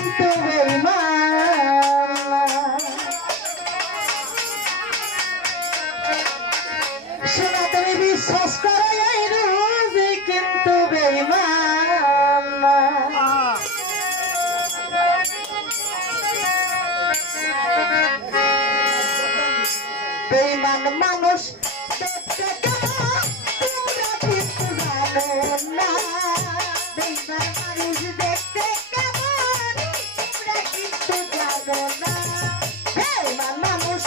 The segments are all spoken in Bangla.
কিন্তু বেঈমান শোনা তুমি বিশ্বাস করো এই রোজে কিন্তু বেঈমান বেঈমান মানুষ দেখতে কেমন তোমরা কিন্তু জানো না বেঈমান মানুষ দেখতে কেমন তোমরা কিন্তু জানো না বেঈমান মানুষ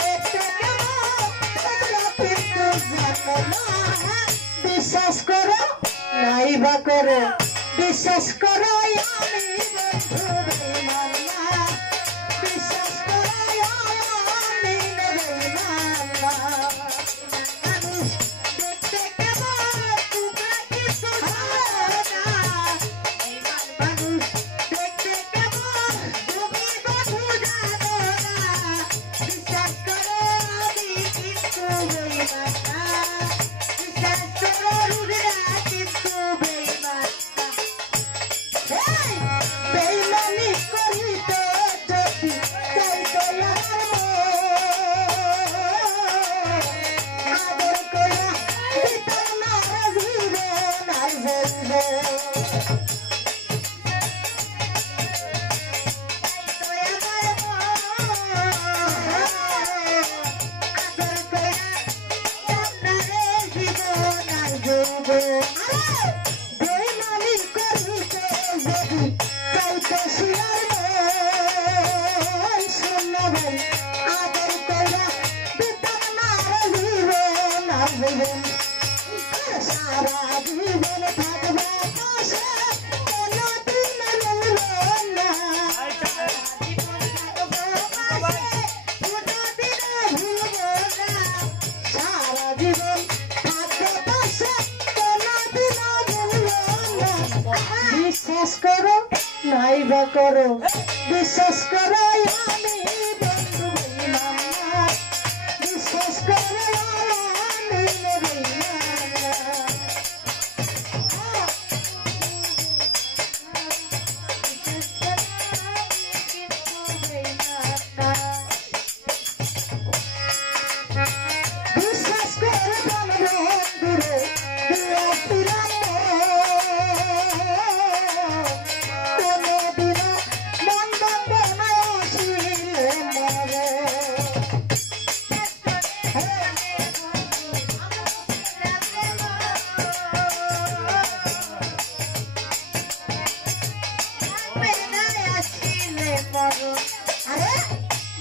দেখতে কেমন তোমরা কিন্তু জানো না বিশ্বাস করো নাই বা করো বিশ্বাস করো আমি বন্ধু বেঈমান না বিশ্বাস করো আমি বেঈমান না মানুষ দেখতে কেমন তোমরা কিছু জানো না মানুষ দেখতে কেমন তুমি বন্ধু জানো না বিশ্বাস করো আমি কিন্তু বেঈমান না বিশ্বাস করো রুগরা কিন্তু বেঈমান না বেঈমানি করিতে যদি চাইতো আমার আদর করা ভিতর নারাজ হইবে নাই বলবে বেঈমানি করিতে যদি চাইতো শিয়ার শুনলে ভাই আদর করা ভিতর নারাজ হইবে নাই বলবে সারা জীবন থাকবে পাশে কোনদিন ভুলবে না জীবন থাকবে পাশে কোনদিন ভুলবে না সারা জীবন থাকবে পাশে কোনদিন ভুলবে না বিশ্বাস করো নাই বা করো বিশ্বাস করো আমি বন্ধু বেঈমান না বিশ্বাস করো আমি বেঈমান না বিশ্বাস করে বন্ধুরে দিয়েছিলাম কোনদিনও মন ভাঙবে না আসিলে মরে আরে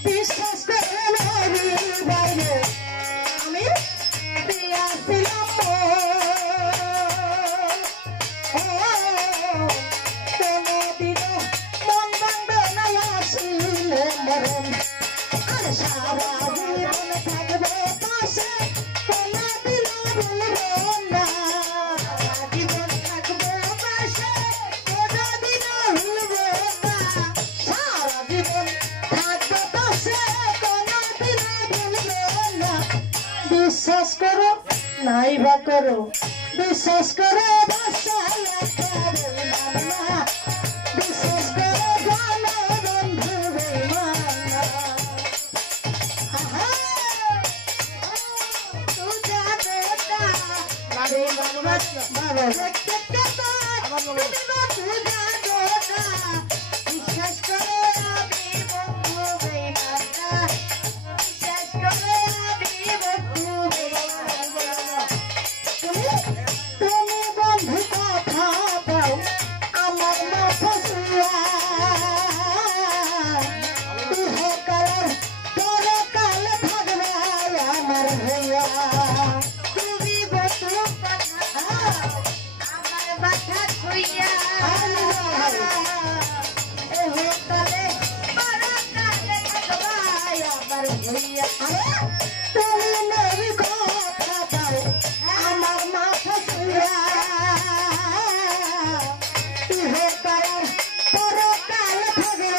বিশ্বাস করে নবী বাইরে আমি দিয়েছিলাম কোনদিনও মন ভাঙবে না আসিলে মরণ আর সারা জীবন থাকবে পাশে কোনদিনও ভুলবে না সারা জীবন থাকবে পাশে কোনদিনও ভুলবে না সারা জীবন থাকবে পাশে কোনদিনও ভুলবে না বিশ্বাস করো নাই বা করো বিশ্বাস করো বাসায় বেঈমান না বিশ্বাস করো জানো বন্ধু বেঈমান না তু জানো না বেঈমান বাবা দেখতে কেমন তুমি বন্ধু জানো না বিশ্বাস করো আমি বন্ধু বেঈমান না বিশ্বাস করো আমি বন্ধু বেঈমান না তুমি বন্ধু কথা দাও আমার মাথা শুয়া ইহকালের পরকালে থাকবে আমার হইয়া তুমি বন্ধু কথা আমার মাথা শুয়া ইহকালে পরকালে থাকবে আমার হইয়া তুমি নবী কথা দাও আমার মাথা শুয়া ইহকালের পরকালে থাকবে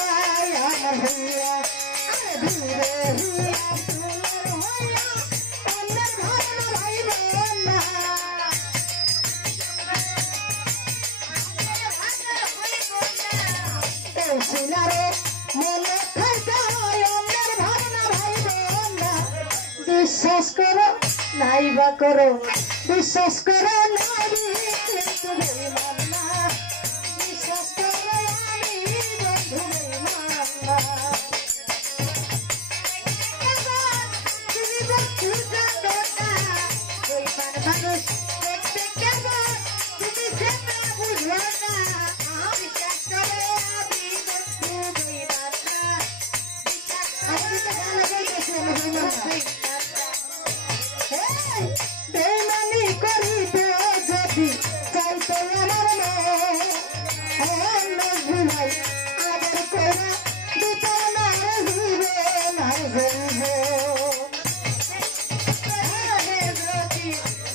আমার হইয়া ধীরে ধীরে তোমার হইয়া অন্যের ভালো ভাইব না বিশ্বাস করো নাইবা করো বিশ্বাস করো নারী কিন্তু বেঈমান না বিশ্বাস করো আমি বন্ধু বেঈমান না তুমি বন্ধু জানো না বেঈমান মানুষ দেখতে কেমন তুমি সেটা বুঝো না বিশ্বাস করো আমি বন্ধু বেঈমান না আপনি তো ভালো বলতেছেন বেঈমান বেমানি করিতে যদি চাইতে আমার মন ভাই আবার করা দিত না জীবে না জন্য যদি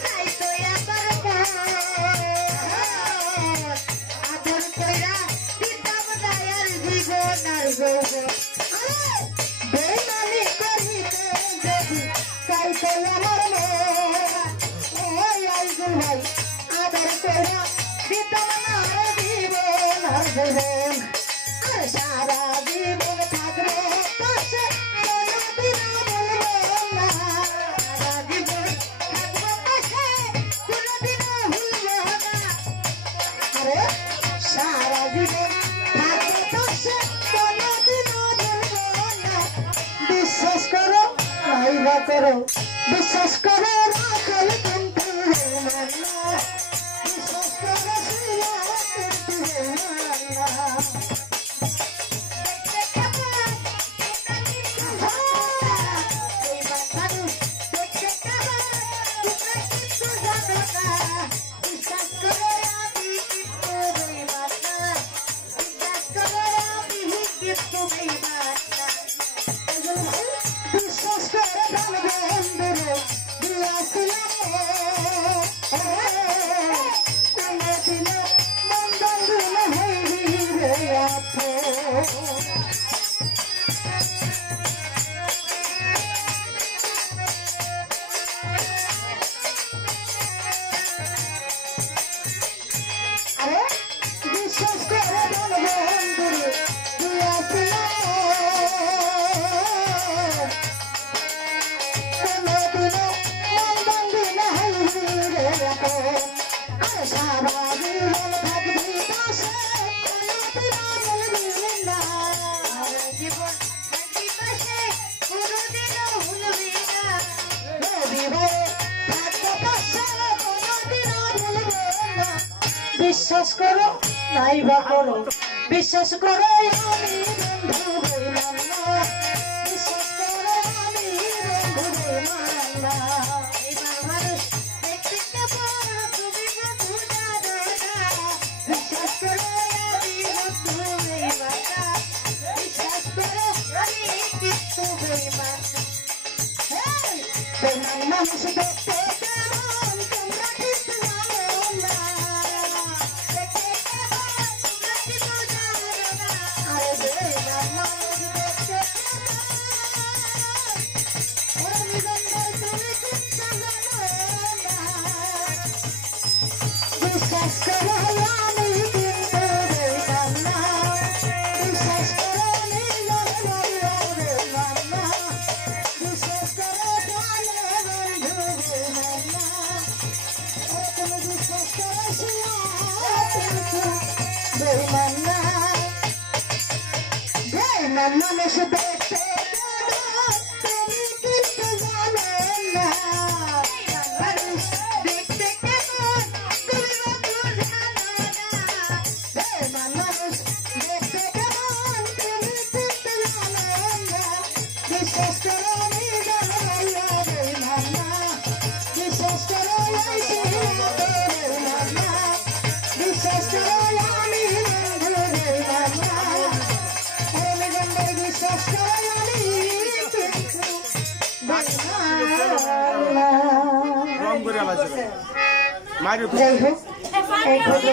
চাইতে আমার মন আবার করা দিতাম না আর জীবন আর জন্য বেমানি করিতে যদি চাইতে আমার ভাই আদর করা দিতাম না জীবন আর জীবন আর সারা জীবন থাকবো পাশে কোনোদিন ভুলবো না সারা জীবন থাকবো পাশে কোনোদিন ভুলবো না আরে সারা জীবন থাকবো পাশে কোনোদিন ভুলবো না বিশ্বাস করো নাইবা করো বিশ্বাস করো রাখল কিন্তু বিশ্বাস করো কিন্তু বিশ্বাস করে বন্ধুরে দিয়াছিলাম কোনদিন মন্দন হইবে আপো আরে বিশ্বাস করে বন্ধুরে দিয়াছিলাম বিশ্বাস করো নাইবা করো বিশ্বাস করো আমি বন্ধু বেঈমান না বিশ্বাস করো আমি বন্ধু বেঈমান না এবার মানুষ দেখতে কেমন তুমি বন্ধু জানো না বিশ্বাস করো আমি বন্ধু বেঈমান না বিশ্বাস করো আমি কিন্তু বেঈমান না বেঈমান মানুষ দেখতে কেমন তোমরা কিন্তু জানো না বিশ্বাস করো আমি কিন্তু বেঈমান না বিশ্বাস করো আমি বেঈমান না বিশ্বাস করো জানে বন্ধু বেঈমান না তুমি বিশ্বাস করো কিন্তু বেঈমান না বেঈমান মানুষ দেখতে তুমি কিন্তু জানো না মানুষ দেখতে কেমন তুমি বন্ধু জানো না বেঈমান মানুষ দেখতে কেমন তুমি কিন্তু জানো না বিশ্বাস করো আমি জানো বেঈমান না বিশ্বাস করো বেঈমান না বিশ্বাস করো আমি বন্ধু বেঈমান না বিশ্বাস করো আমি কিন্তু বেঈমান না। যাই হোক